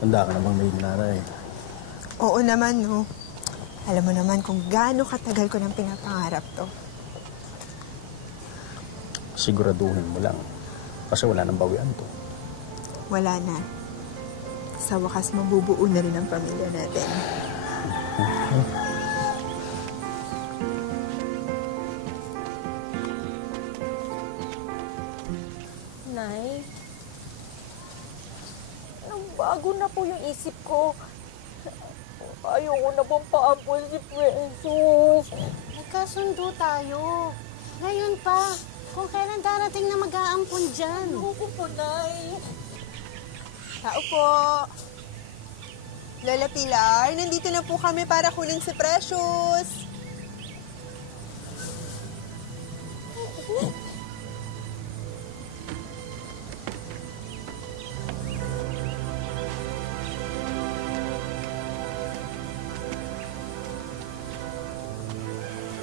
Handa ka na bang may nanay? Oo naman, no. Alam mo naman kung gaano katagal ko nang pinapangarap to. Siguraduhin mo lang. Kasi wala nang bawian to. Wala na. Sa wakas, mabubuo na rin ang pamilya natin. Nay, bago na po yung isip ko. Ayoko na pong paampun si Precious. Nagkasundo tayo. Ngayon pa, kung kailan darating na mag-aampon dyan. Ayoko po, Nay. Tao po. Lola Pilar, nandito na po kami para kunin si Precious.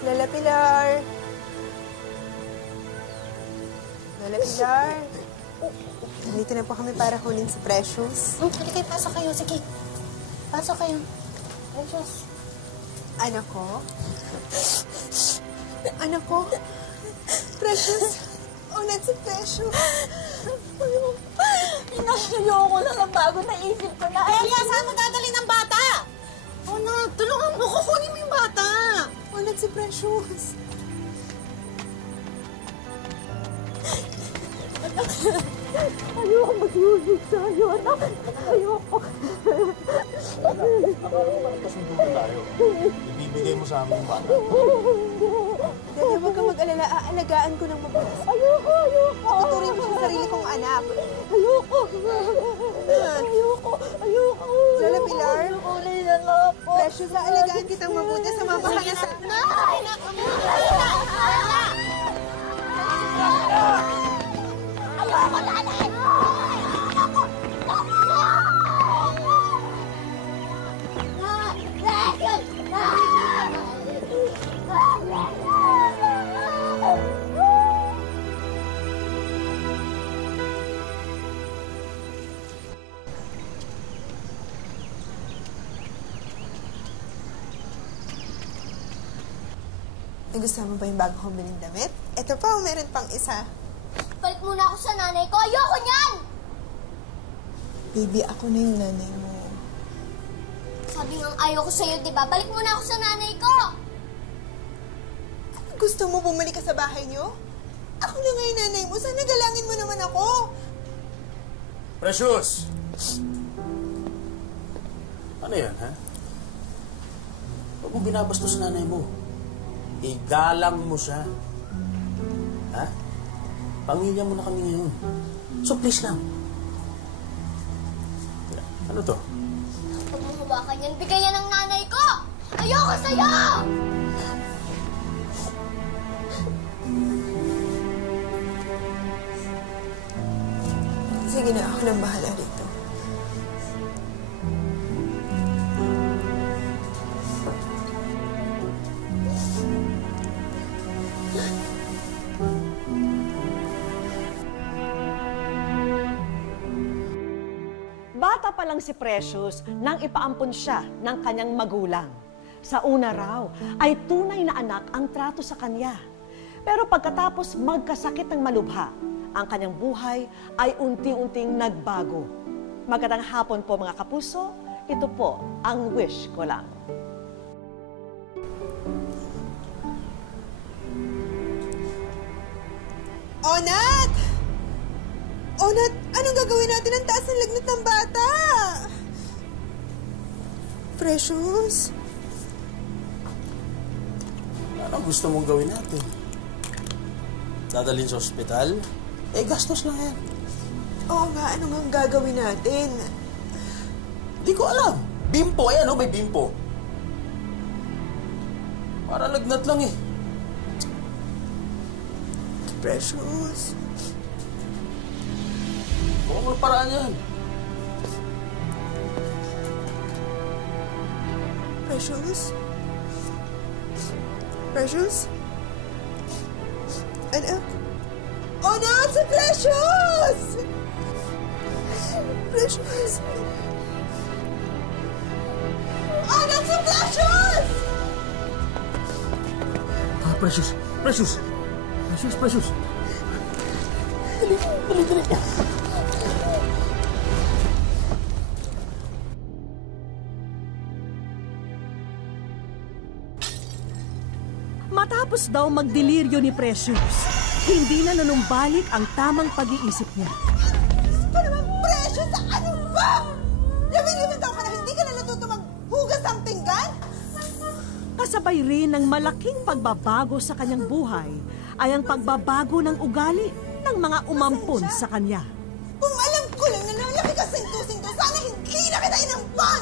Lola Pilar. Lola Pilar. Nandito na po kami para kunin si Precious. Halika, pasok kayo. Sige. Pasok kayo. Precious. Anak ko? Anak ko? Precious? Unat si Precious. Ayoko na lang bago naisip ko na. Delia, saan mo dadali ng bata? Oh, no. Tulungan mo. Kukunin mo yung bata. Unat si Precious. Ayoko mag-usig sa'yo, anak. Ayoko. Akala ko nagkasundo na tayo. Ibibigay mo sa amin yung bata. Dali, huwag kang mag-alala. Aalagaan ko ng mabuti. Ayoko. Tuturin ko sa sarili kong anak. Ayoko. Lola Pilar? Ayoko na yan lang po. Precious, aalagaan kitang mabuti. Sumama ka na sa... Ayoko, nanay! Gusto mo ba yung bago kong biling damit? Ito pa, meron pang isa. Balik muna ako sa nanay ko. Ayoko niyan! Baby, ako na yung nanay mo. Sabi nga ayoko sa'yo, di ba? Balik muna ako sa nanay ko! Gusto mo bumalik ka sa bahay niyo? Ako na nga yung nanay mo. Sana galangin mo naman ako. Precious! Ano yan, ha? Huwag mo binabastos sa nanay mo. Igalang mo siya. Ha? Pamilya mo na kami ngayon. So please lang. Ano to? Huwag mo hawakan yan. Bigay yan ng nanay ko! Ayoko sa'yo! Sige na, ako nang bahala rito. Bata pa lang si Precious nang ipaampon siya ng kanyang magulang. Sa una raw ay tunay na anak ang trato sa kanya. Pero pagkatapos magkasakit ng malubha, ang kanyang buhay ay unti-unting nagbago. Magandang hapon po mga kapuso, ito po ang wish ko lang. Onat! Onat, anong gagawin natin? Ang taas ng lagnat ng bata! Precious? Anong gusto mong gawin natin? Dadalhin sa ospital? Eh, gastos lang yan. Oo nga, ano nga gagawin natin? Hindi ko alam. Bimpo, ayan o, may bimpo. Para lagnat lang eh. Precious? Oo, paraan yan. Precious? Precious? Anak? Oh no! Si Precious! Precious! Precious! Precious! Precious, Precious! Dali, dali, dali! Matapos daw magdeliryo ni Precious, hindi na nanumbalik ang tamang pag-iisip niya. Ito naman, Precious! Ano ba? Labing-limang taon ka na hindi ka na natuto maghugas ng pinggan? Kasabay rin ng malaking pagbabago sa kanyang buhay ay ang pagbabago ng ugali ng mga umampon sa kanya. Kung alam ko lang na nalaki ka sinto-sinto, sana hindi na kita inampon!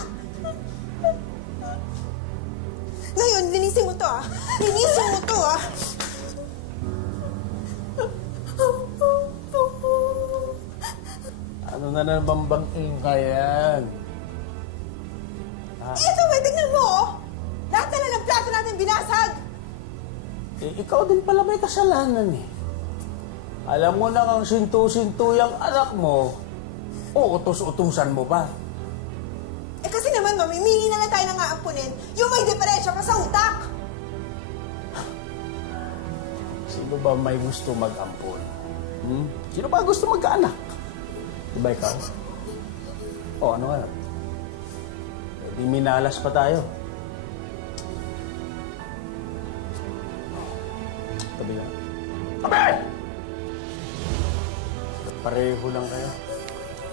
Ngayon, linisin mo to, ah. Linisin mo to, ah. Ano na naman bang ingkayan? Ito, tingnan mo, oh. Lahat na lang ng plato natin binasag. Eh, ikaw din pala may kasalanan eh. Alam mo na kang sintu-sintu yung anak mo, uutos-utusan mo pa. Eh kasi naman, mamimili na lang tayo ng aampunin yung may diferensya pa sa utak. Sino ba may gusto mag-ampon? Sino ba gusto magkaanak? Diba ikaw? O, ano nga? Di minalas pa tayo. Tabi na. Tabi! Pareho lang kayo.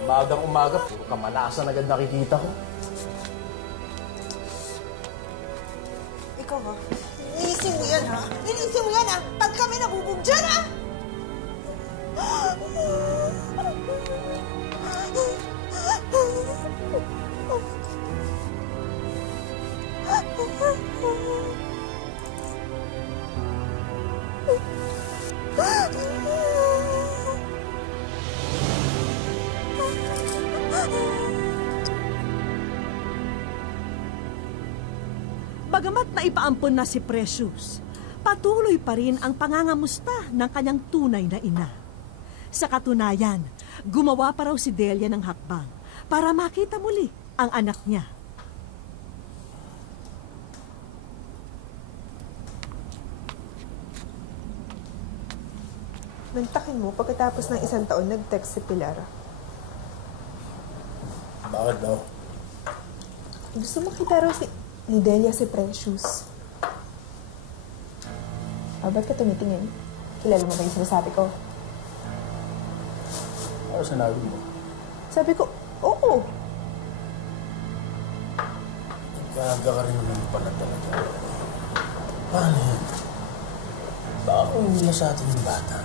Umagang-umaga, puro kamalasan agad nakikita ko. Ikaw, ha? Linisin mo yan, ha? Linisin mo yan, ha? Pag kami nabubog dyan, ha? Bagamat naipaampon na si Precious, patuloy pa rin ang pangangamusta ng kanyang tunay na ina. Sa katunayan, gumawa pa raw si Delia ng hakbang para makita muli ang anak niya. Nantakin mo, pagkatapos ng 1 taon, nag-text si Pilar. Bakit daw? Gusto makita raw ni Delia si Precious. Ba't ka tumitingin? Kilala mo ba yung sinasabi ko? Ano sinabi mo? Sabi ko, oo. Nagkalaga ka rin naman pala talaga. Paano yan? Baka kung nila sa atin yung bata.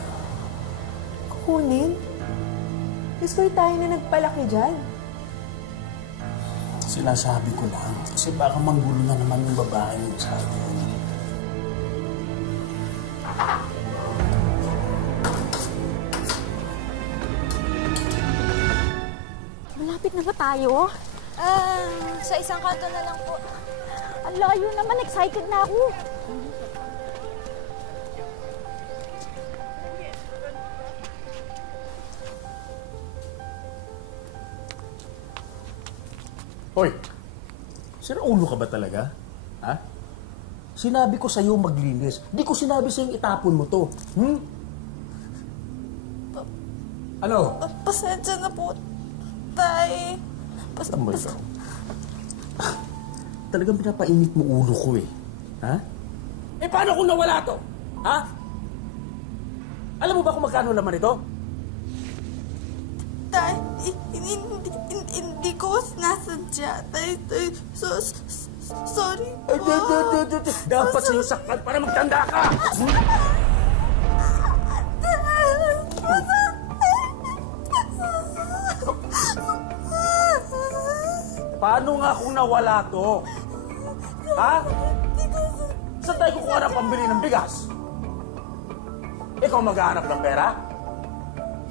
Kukunin? Gusto tayo na nagpalaki dyan. Sinasabi ko lang. Kasi baka manggulo na naman yung babae mo sa atin. Malapit na ba tayo? Sa isang kanto na lang po. Ang layo naman, excited na ako. Hoy! Sira ulo ka ba talaga? Ha? Sinabi ko sa'yo maglinis. Di ko sinabi sa'yo itapon mo to. Ano? Pasensya na po, tay. Basta mo ikaw. Talagang pinapainit mo ulo ko eh. Ha? Eh paano kung nawala to? Ha? Alam mo ba kung magkano laman ito? Tay, hindi ko nasadya. Tay, sorry po. Dapat sa'yo saktan para magtanda ka! Paano nga kung nawala to? Ha? Saan tayo kukuha ng pambili ng bigas? Ikaw maghahanap ng pera?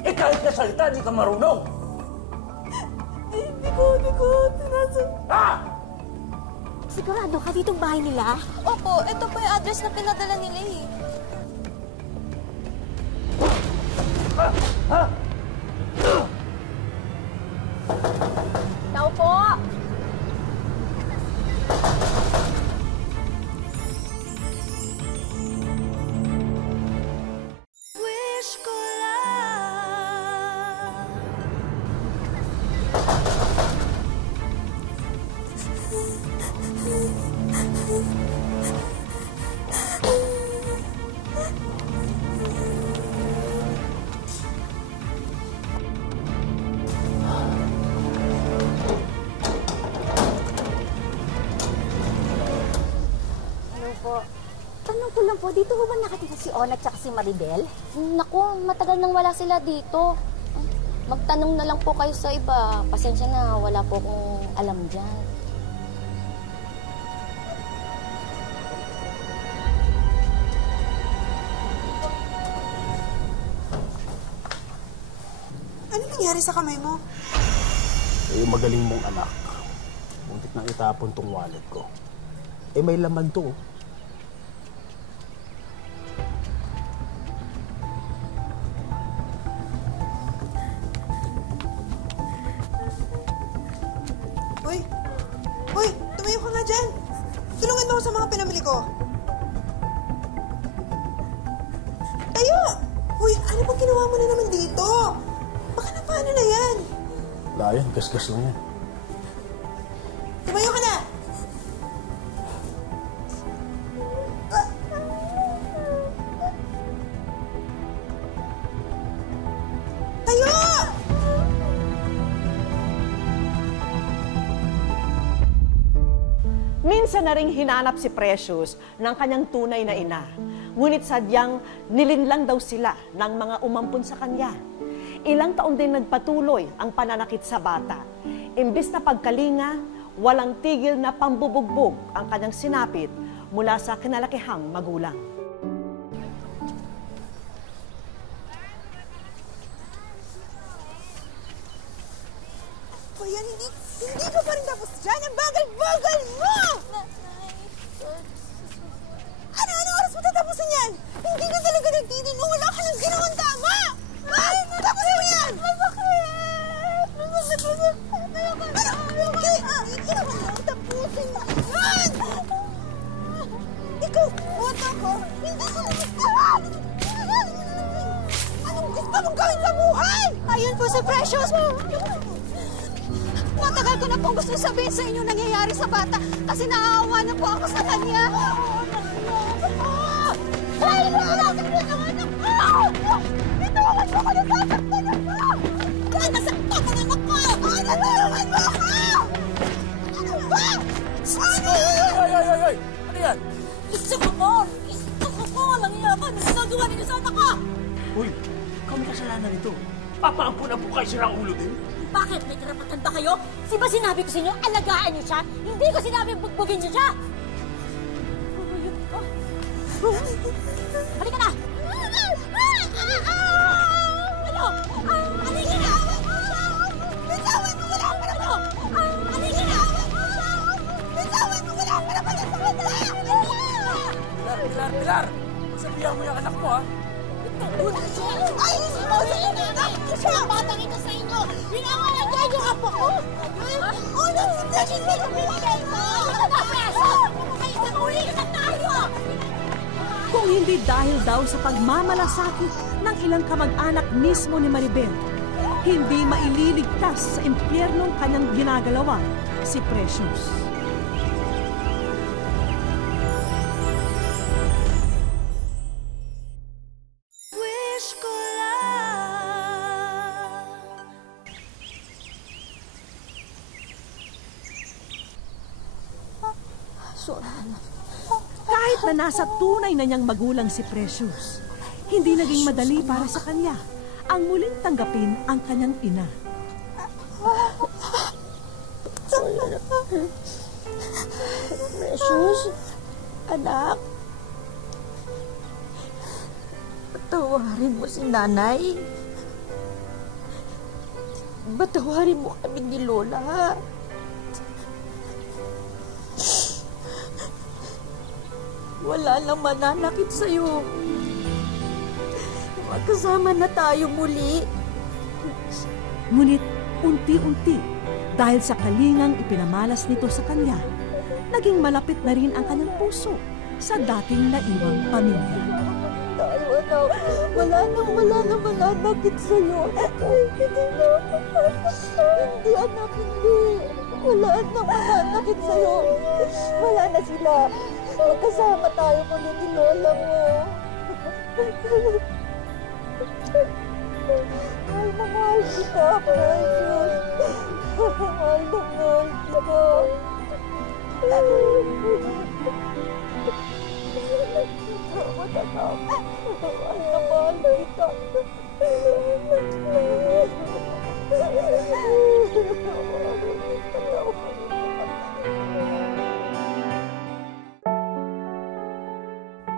Eh kahit kasalita, di ka marunong. Hindi ko tinasadya. Ha? Sigurado ka ditong bahay nila? Opo, ito po yung address na pinadala nila eh. Tao po! po, dito ho ba nakatira si Ona at si Maribel? Naku, matagal nang wala sila dito. Magtanong na lang po kayo sa iba. Pasensya na, wala po akong alam dyan. Ano nangyari sa kamay mo? Eh, magaling mong anak. Muntik nang itapon tong wallet ko. Eh, may laman to. Uy! Uy! Tumayo ka nga dyan! Tulungan mo ako sa mga pinamili ko. Tayo! Uy, ano bang ginawa mo na naman dito? Baka na paano na yan? Wala yan, gas-gas lang yan. Tumayo ka na! Tayo! Minsan na ring hinanap si Precious ng kanyang tunay na ina. Ngunit sadyang nilinlang daw sila ng mga umampun sa kanya. Ilang taon din nagpatuloy ang pananakit sa bata. Imbis na pagkalinga, walang tigil na pambubugbog ang kanyang sinapit mula sa kinalakihang magulang. Kuya, hindi ka pa rin tapos dyan. Ang bagal-bagal mo! Ano oras mo tatapusin yan? Hindi ka talaga nagtitino. Wala ka nang ginawang tama! Tapusin mo yan! Bakit? Hindi ka naman tapusin mo yan! Ikaw, boto ko, hindi ko naman. Anong gusto mong gawin sa buhay? Ayun po si Precious! Matagal ko na pong gusto sabihin sa inyo nangyayari sa bata kasi naaawa na po ako sa kanya. Ay, nasasaktan ang anak ko! Ituwangan mo ko na sasaktan ako! Nasaktan ang anak ko! Natulungan mo ako! Ano ba? Ay! Ano yan? Gusto ko po! Walang iyakan! Ano ginagawa ninyo sa anak ko? Uy, kami kasalanan nito. Papaampun na po kayo sirang ulo din. Bakit? May karapatan ba kayo? Di ba sinabi ko sa inyo, alagaan niyo siya? Hindi ko sinabi bugbugin niyo siya! Halika na! Ano? Halika na! Bitawan mo! Wala ka na! Halika na! Bitawan mo! Wala ka na pala sa kanya! Pilar! Sabihan mo yung anak mo, ha? Ay! Inanak ko siya! Batang ito sa inyo! Pinangalan yung apo ko! Unang si Precious na lumilagay mo! Precious! Kayo sa uli na tayo! Kung hindi dahil daw sa pagmamalasakit ng ilang kamag-anak mismo ni Maribel, hindi maililigtas sa impyernong kanyang ginagalawan si Precious. Kahit na nasa tunay na niyang magulang si Precious, hindi naging madali para sa kanya ang muling tanggapin ang kanyang ina. Precious, anak. Patawarin mo si nanay. Patawarin mo kami ni Lola. Wala nang mananakit sa'yo. Magkasama na tayo muli. Ngunit unti-unti, dahil sa kalingang ipinamalas nito sa kanya, naging malapit na rin ang kanyang puso sa dating naiwang pamilya. Tayo, anak. Wala nang mananakit sa'yo. Hindi, anak, hindi. Wala nang mananakit sa'yo. Wala na sila. Magkasama tayo muli ni Lola mo. Mahal na mahal kita, Precious. Mahal na mahal kita.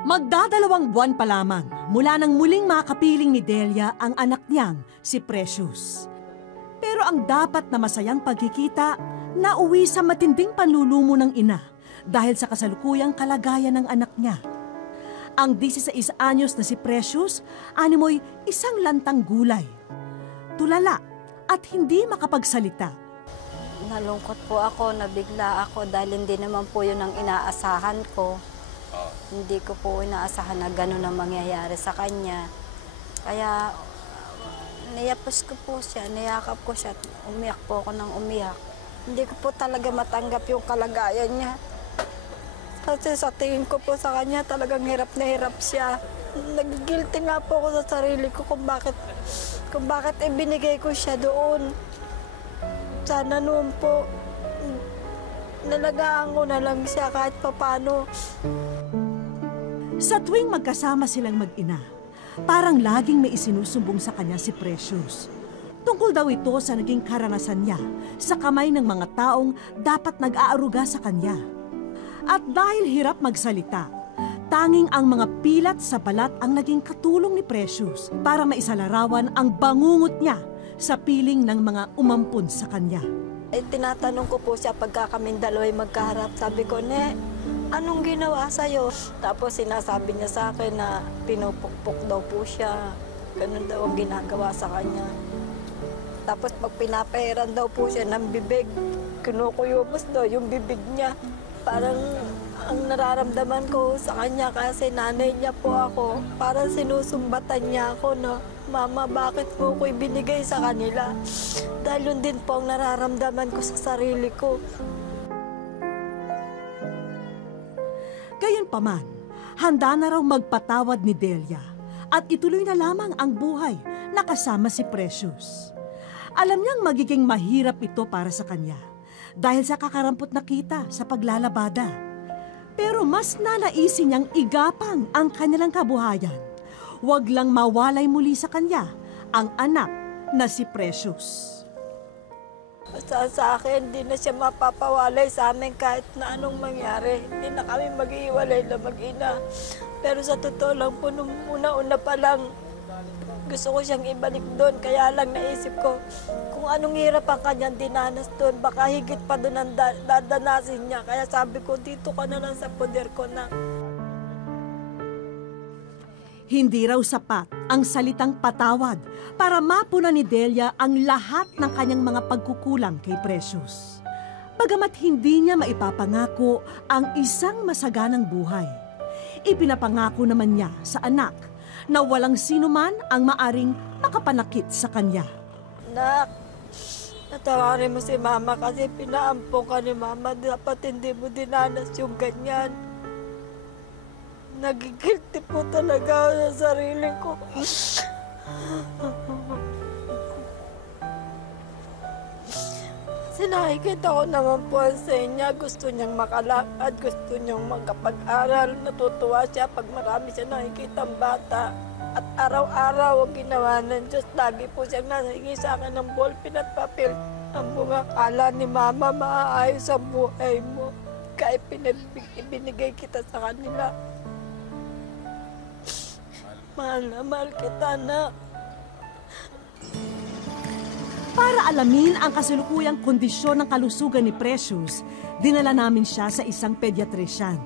Magdadalawang buwan pa lamang mula nang muling makapiling ni Delia ang anak niyang si Precious. Pero ang dapat na masayang pagkikita, nauwi sa matinding panlulumo ng ina dahil sa kasalukuyang kalagayan ng anak niya. Ang 16 anyos na si Precious, animoy isang lantang gulay. Tulala at hindi makapagsalita. Nalungkot po ako, nabigla ako dahil hindi naman po yun ang inaasahan ko. Hindi ko po inaasahan na gano'n ang mangyayari sa kanya. Kaya niyapos ko po siya, niyakap ko siya, umiyak po ako ng umiyak. Hindi ko po talaga matanggap yung kalagayan niya. Kasi sa tingin ko po sa kanya, talagang hirap na hirap siya. Nag-guilty nga po ako sa sarili ko kung bakit ibinigay ko siya doon. Sana noon po, nalagaan ko na lang siya kahit papano. Sa tuwing magkasama silang mag-ina, parang laging may isinusumbong sa kanya si Precious. Tungkol daw ito sa naging karanasan niya sa kamay ng mga taong dapat nag-aaruga sa kanya. At dahil hirap magsalita, tanging ang mga pilat sa balat ang naging katulong ni Precious para maisalarawan ang bangungot niya sa piling ng mga umampun sa kanya. Tinatanong ko po siya pagka kaming dalawa'y magkaharap. Sabi ko, "Ne, anong ginawa sa'yo?" Tapos sinasabi niya sa akin na pinupukpok daw po siya. Ganun daw ang ginagawa sa kanya. Tapos pag pinapahiran daw po siya ng bibig, kinukuyubos daw yung bibig niya. Parang ang nararamdaman ko sa kanya kasi nanay niya po ako. Parang sinusumbatan niya ako, no? "Mama, bakit mo ko ibinigay sa kanila?" Dahil yun din po ang nararamdaman ko sa sarili ko. Gayunpaman, handa na raw magpatawad ni Delia at ituloy na lamang ang buhay na kasama si Precious. Alam niyang magiging mahirap ito para sa kanya dahil sa kakarampot na kita sa paglalabada. Pero mas nanaisin niyang igapang ang kanilang kabuhayan. Huwag lang mawalay muli sa kanya ang anak na si Precious. Basta sa akin, hindi na siya mapapawalay sa amin kahit na anong mangyari. Hindi na kami mag-iwalay na mag-ina. Pero sa totoo lang po, nung una-una pa lang, gusto ko siyang ibalik doon. Kaya lang naisip ko, kung anong hirap ang kanyang dinanas doon, baka higit pa doon ang dadanasin niya. Kaya sabi ko, dito ka na lang sa poder ko na. Hindi raw sapat ang salitang patawad para mapuna ni Delia ang lahat ng kanyang mga pagkukulang kay Precious. Bagamat hindi niya maipapangako ang isang masaganang buhay, ipinapangako naman niya sa anak na walang sinuman ang maaring makapanakit sa kanya. Nak, natawarin mo si Mama kasi pinaampong ka ni Mama. Dapat hindi mo dinanas yung ganyan. Nagigilty po talaga ako sa sarili ko. Kasi nakikita ko naman po sa inyo, gusto niyang makalakad, gusto niyang magkapag-aral. Natutuwa siya pag marami siya nakikitang bata. At araw-araw ang ginawa ng Diyos. Lagi po siyang nahingi sa akin ng ballpen at papel. Ang mga akala ni Mama, maaayos ang buhay mo. Kaya ibinigay kita sa kanila. Mahal na mahal kita, anak. Para alamin ang kasalukuyang kondisyon ng kalusugan ni Precious, dinala namin siya sa isang pediatrician.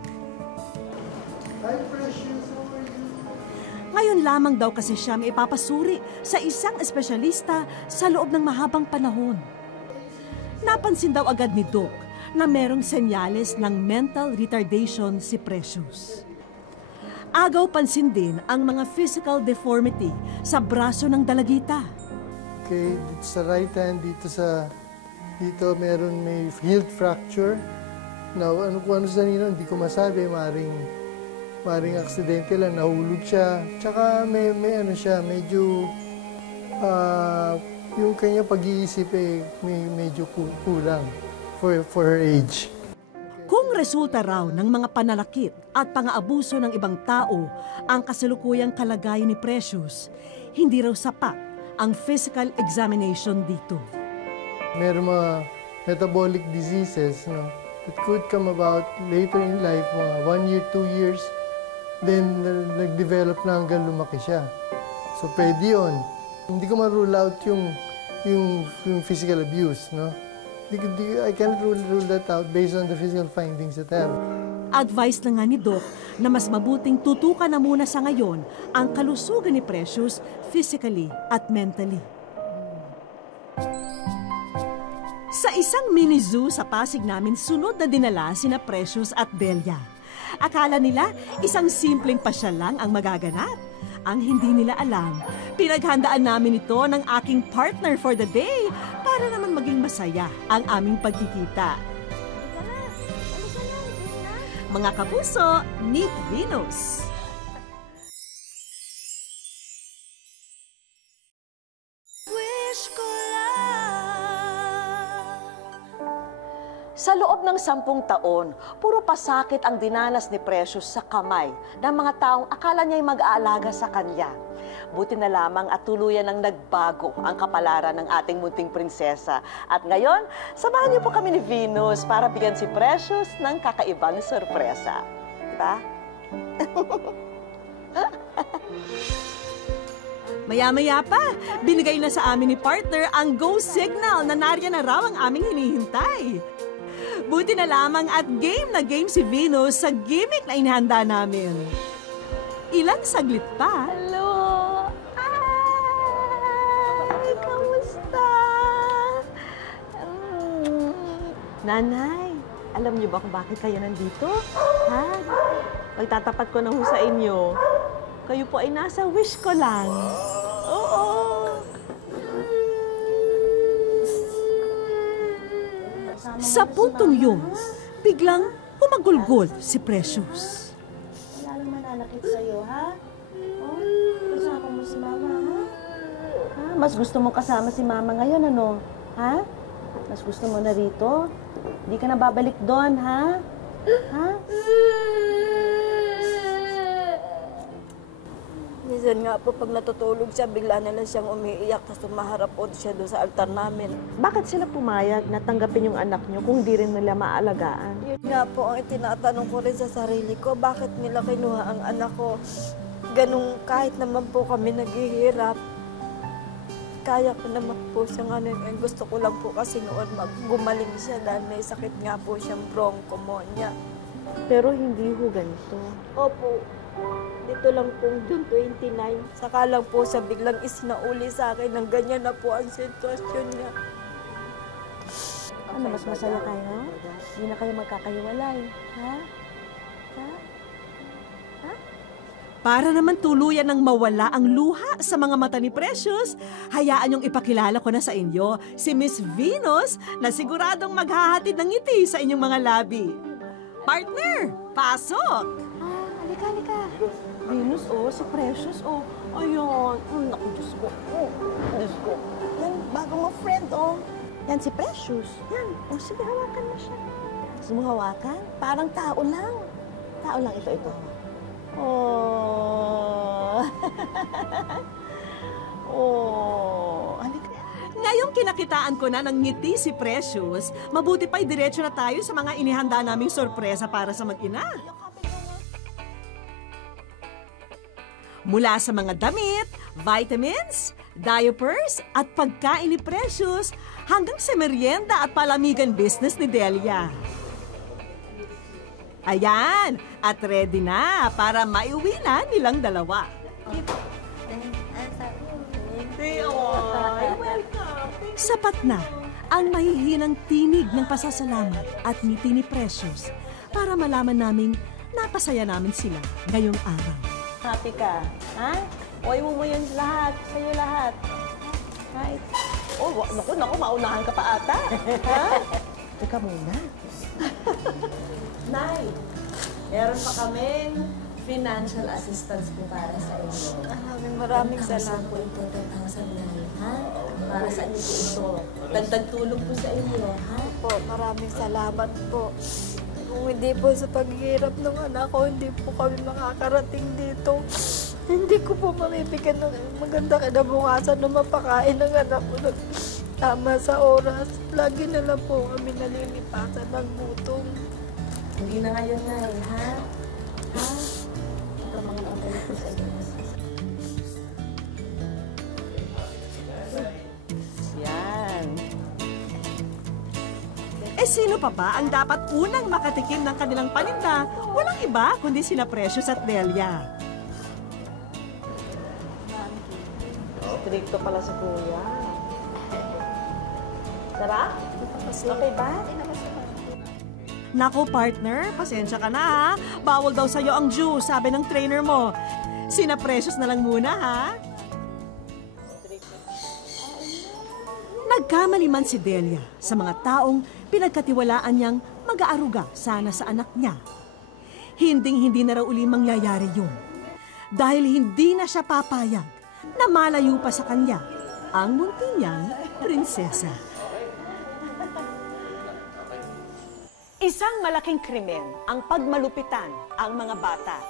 Hi, Precious. How are you? Ngayon lamang daw kasi siya may ipapasuri sa isang espesyalista sa loob ng mahabang panahon. Napansin daw agad ni Doc na merong senyales ng mental retardation si Precious. Agaw pansin din ang mga physical deformity sa braso ng dalagita. Okay, dito sa right hand, dito may heel fracture. Now, kung ano sa nino, hindi ko masabi, maring aksidente lang, nahulog siya. Tsaka may medyo, yung kanya pag-iisip medyo kulang for her age. Kung resulta raw ng mga panalakit at pang-aabuso ng ibang tao ang kasalukuyang kalagayan ni Precious, hindi raw sapat ang physical examination dito. Meron mga metabolic diseases, no, that could come about later in life, mga 1 year, 2 years, then nag-develop na hanggang lumaki siya. So pwede yun. Hindi ko ma-rule out yung physical abuse, no? I can't rule that out based on the physical findings that I have. Advice na nga ni Doc na mas mabuting tutukan na muna sa ngayon ang kalusugan ni Precious physically at mentally. Sa isang mini zoo sa Pasig namin, sunod na dinala sina Precious at Delia. Akala nila isang simpleng pasyal lang ang magaganap. Ang hindi nila alam, pinaghandaan namin ito ng aking partner for the day para naman maging masaya ang aming pagkikita. Mga kapuso, meet Venus! Sa loob ng 10 taon, puro pasakit ang dinanas ni Precious sa kamay ng mga taong akala niya'y mag-aalaga sa kanya. Buti na lamang at tuluyan ang nagbago ang kapalaran ng ating munting prinsesa. At ngayon, samahan niyo po kami ni Venus para bigyan si Precious ng kakaibang sorpresa. Diba? Maya-maya pa, binigay na sa amin ni partner ang go signal na nariyan na raw ang aming hinihintay. Buti na lamang at game na game si Venus sa gimmick na inihanda namin. Ilang saglit pa. Hello! Ay, kamusta? Nanay, alam niyo ba kung bakit kayo nandito? Ha? Pagtatapat ko na ho sa inyo, kayo po ay nasa wish ko lang. Oo. Sa puntong yun, biglang humagulgol si Precious. Wala lang mananakit sa'yo, ha? Oh, kasama mo si Mama, ha? Ha? Mas gusto mo kasama si Mama ngayon, ano? Ha? Mas gusto mo na rito? Hindi ka na babalik doon, ha? Ha? Minsan nga po, pag natutulog siya, bigla na lang siyang umiiyak, tapos tumaharap po siya doon sa altar namin. Bakit sila pumayag na tanggapin yung anak niyo kung di rin nila maalagaan? Yun nga po ang itinatanong ko rin sa sarili ko, bakit nila kinuha ang anak ko? Ganun, kahit naman po kami naghihirap, kaya ko naman po siyang ano, gusto ko lang po kasi noon gumaling siya dahil may sakit nga po siyang bronchopneumonia. Pero hindi ho ganito. Opo. Dito lang po June 29. Saka lang po siya biglang isinauli sa akin ng ganyan na po ang sitwasyon niya. Ano, mas masaya kayo? Hindi na kayo magkakahiwalay, ha? Ha? Ha? Para naman tuluyan ng mawala ang luha sa mga mata ni Precious, hayaan yung ipakilala ko na sa inyo si Miss Venus na siguradong maghahatid ng ngiti sa inyong mga labi. Partner, pasok! Halika. Venus, oh, si Precious, oh. Ayun. Naku, Diyos ko. Oh, Diyos ko. Yan, bago mo friend, oh. Yan, si Precious. Yan. Oh, sige, hawakan mo siya. Gusto mo hawakan? Parang tao lang. Tao lang ito. Oh. Oh. Halika. Ngayong kinakitaan ko na ng ngiti si Precious, mabuti pa'y diretso na tayo sa mga inihanda naming sorpresa para sa mag-ina. Mula sa mga damit, vitamins, diapers, at pagkain ni Precious, hanggang sa merienda at palamigan business ni Delia. Ayan, at ready na para maiuwi na nilang dalawa. Sapat na ang mahihinang tinig ng pasasalamat at ngiti ni Precious para malaman naming napasaya namin sila ngayong araw. Happy ka, ha? Uy mo yun lahat, sa'yo lahat. Right? Oh, naku, maunahan ka pa ata. Ha? Teka muna. Nay, meron pa kaming financial assistance po para sa inyo. Maraming salamat. Po ito, 10,000 na, ha? Para sa inyo po ito. Dagdag tulong po sa inyo, ha? Po, maraming salamat po. Kung hindi po sa paghihirap ng anak ko, hindi po kami makakarating dito. Hindi ko po mamibigyan ng maganda kinabukasan na mapakain ng anak ko ng tama sa oras. Lagi na lang po kami nalilipasan ng gutom. Hindi na ngayon na ha? Ha? Ito mga pagkain ko sa inyo. Yan. Sino pa ba ang dapat unang makatikim ng kanilang paninda? Walang iba kundi sina Precious at Delia. Stricto pala si Kuya. Sarap? Okay ba? Nako partner, pasensya ka na ha. Bawal daw sa'yo ang juice, sabi ng trainer mo. Sina Precious na lang muna ha. Nagkamali man si Delia sa mga taong pinagkatiwalaan niyang mag-aaruga sana sa anak niya. Hinding-hindi na raw uli mangyayari yun. Dahil hindi na siya papayag na malayo pa sa kanya ang munti niyang prinsesa. Isang malaking krimen ang pagmalupitan ang mga bata,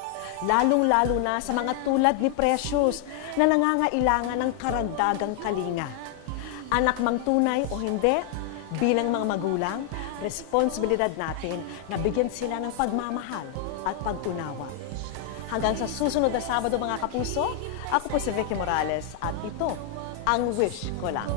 lalong-lalo na sa mga tulad ni Precious na nangangailangan ng karagdagang kalinga. Anak mang tunay o hindi, bilang mga magulang, responsibilidad natin na bigyan sila ng pagmamahal at pag-unawa. Hanggang sa susunod na Sabado mga kapuso, ako po si Vicky Morales at ito ang Wish Ko Lang.